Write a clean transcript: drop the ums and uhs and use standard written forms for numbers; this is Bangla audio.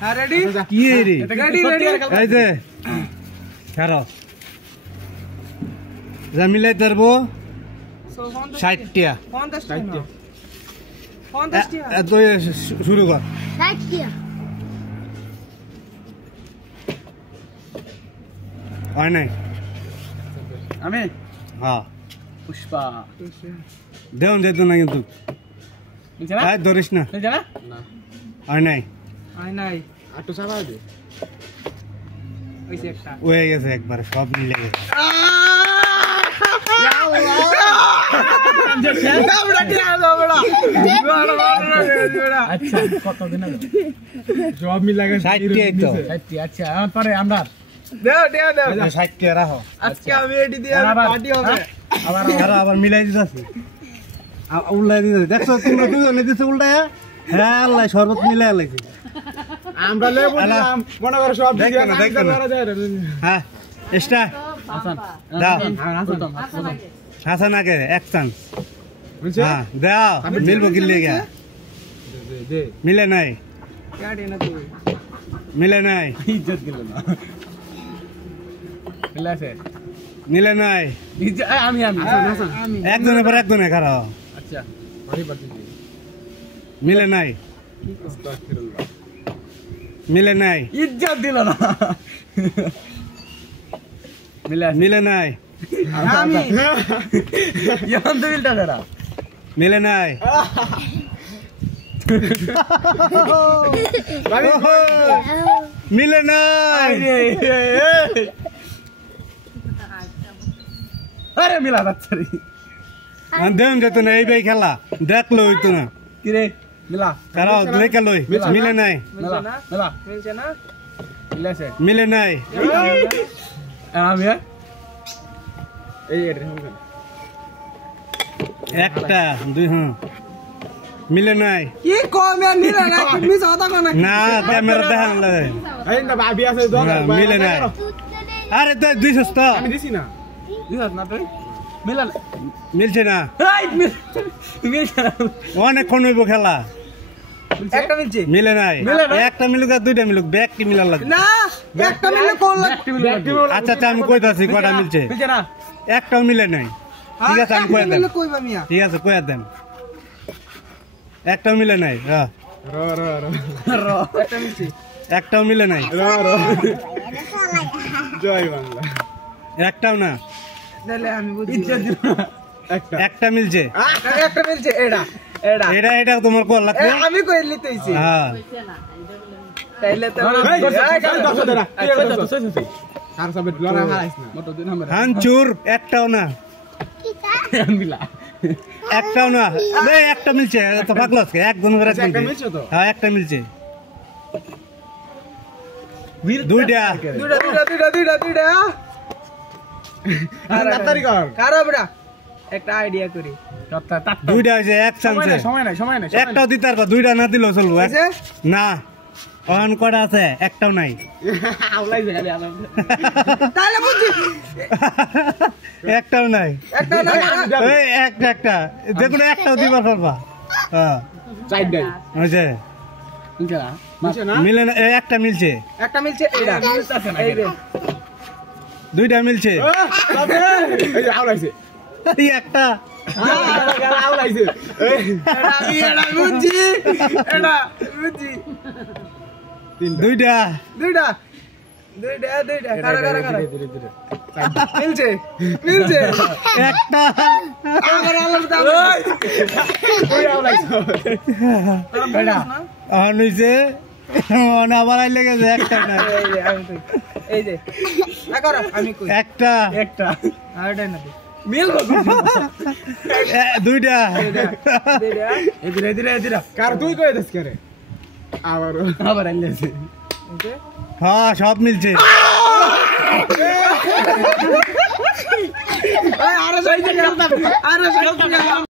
হ্যাঁ রেডি কি রে রেডি রেডি এই যে ছাড়ো যা মিলাই ধরবো 60 টাকা 50 টাকা 50 টাকা এত শুরু কর 60 টাকা হয় নাই আমি হ্যাঁ পুষ্পা দেউন যেত না কিন্তু আয় ধরিস না জানা হয় নাই আই নাই আটু চাপা দে ওইছে একটা হয়ে গেছে একবার সব মিলে গেছে আচ্ছা কত দিন আগে জব মিলা গেছে 60 টাকা তো 60 আচ্ছা পরে আমরা দেও দেও দেও 60 টাকা রাখো আজকে আমি এডি দিয়ে পার্টি হবে আবার মিলাই দিতেছি উল্লাই দিতেছি দেখছো তোমরা দুজনে দিছে উল্টায়া হ্যাঁ আল্লাহ শরবত মিলাই লাগছে আমরা লে বললাম মনে করো সব দেখ না হ্যাঁ এস্টা দাও হাসান আগে এক চান্স হ্যাঁ দাও মিলবো কি লেগে মিলে নাই মিলে নাই ইজ্জত গেল না মিলাছে মিলে নাই আমি একজনের পর একজনে খারাপ আচ্ছা পারি পারি মিলে নাই মিলে নাই ইজ্জত দিল না মিলে নাই আমি ইয়ান দিলটা দাঁড়া মিলে নাই মিলে নাই আরে মিলা যাচ্ছে রে দেন যেত না এই ভাই খেলা দেখলো হইতো না কি রে মিলা কারাও লেখা লই মিলে নাই মিলা মিলা মিলছে না মিলাছে মিলে নাই আমি এই একটা দুই হ্যাঁ মিলে নাই কি কম এ মিলে না তুমি কথা কোন না ক্যামেরা দেখান লাগে এই না ভাবি আছে মিলে নাই আরে তো 200 তো আমি দিছি না দিছস না তুই মিলা মিলছে না এই মিলছে না অনেকক্ষণ হইব খেলা একটা মিলছে মিলে নাই একটা মিলুক আর দুইটা মিলুক ব্যাগ কি মিলার লাগে না একটা মিলে কোন লাগবে আচ্ছা আচ্ছা আমি কইতাছি কয়টা মিলছে মিলছে না একটাও মিলে নাই ঠিক আছে আমি কইয়া দেন কইবা মিয়া ঠিক আছে কইয়া দেন একটাও মিলে নাই হ্যাঁ র একটা মিলছে একটাও মিলে নাই জয় বাংলা একটাও না তাহলে আমি বুঝি ইজ্জত দিল একটা মিলছে একটা মিলছে এটা এটা এটা এটা তোমার কোন লাগবে আমি কই লিতেইছি হ্যাঁ তাইলে তো কার সবে লড়া হারাইছ না মত দিন আমরা হানচুর একটাও না মিলা একটাও না এই একটা মিলছে তো পাগলাস কে একজন করে একটা মিলছে তো হ্যাঁ একটা মিলছে দুইটা দুইটা আর তাড়াতাড়ি কর কারো বড়া একটা আইডিয়া করি দুইটা হইছে এক চান্সে সময় নাই একটাও দিতে পারবা দুইটা না দিলেও চলবো না অন করা আছে একটাও নাই আউলাই যায় তাহলে বুঝি একটাও নাই একটা না এই একটা যেকোনো একটাও দিবার পারবা হ্যাঁ চারটাই হইছে মিলছে না মিলে না একটা মিলছে একটা মিলছে এটা মিলতাছে না এই রে দুইটা মিলছে এই যে আউলাইছে এই একটা আউলাইছে এটা বুঝি দুইটা কারা মিলছে একটা আবার আলাদা ওই আউলাইছে এটা অন হইছে অন আবার আইলে গেছে একটা না এই যে না করো আমি কই একটা আরটা না মিলবো দুইটা এদিরা কার তুই কই দেস করে আবার আইলেছে হ্যাঁ সব মিলছে আরে